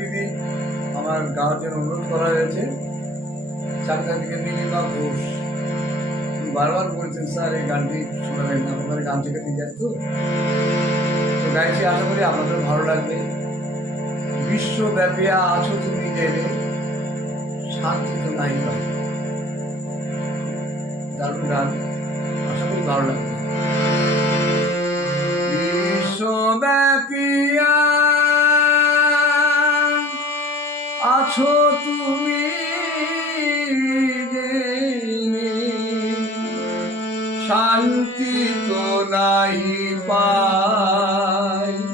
যদি আমার গাওয়ার জন্য অনুরোধ করা হয়েছে। চাকদা থেকে নীলিমা ঘোষ। বারবার বলছেন, স্যার, এই গানটি শোনাবেন আপনাদের গান থেকে দিয়ে যায় তো। গাইছি, আশা করি আপনাদের ভালো লাগবে। বিশ্বব্যাপী আছো তুমি জেনে। শান্তি তো নাই পাই দারুণ গান। আশা করি ভালো লাগবে। বিশ্বব্যাপী আছো তুমি শান্তি তো নাই পাই।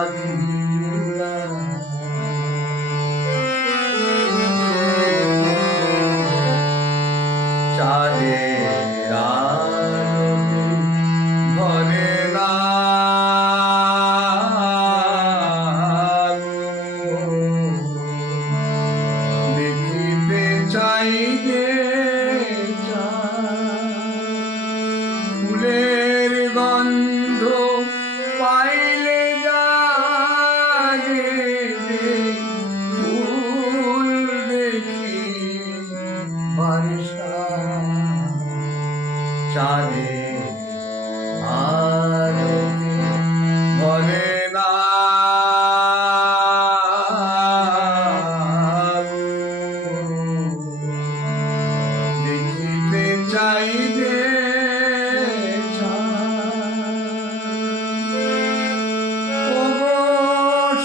আখিরা চাঁদের চাঁদে আলোতে বলে না। দেখিতে চাই যে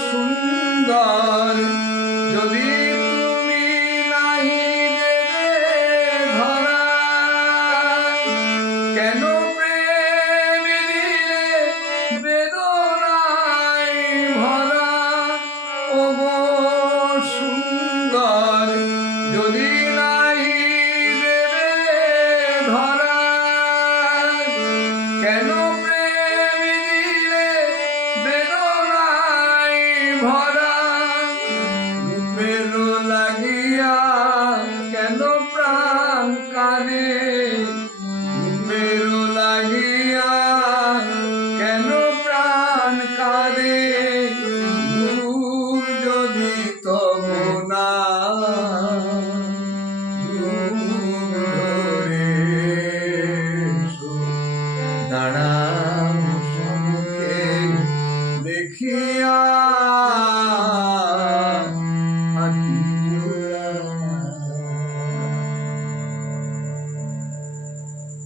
সুন্দর যদি قبور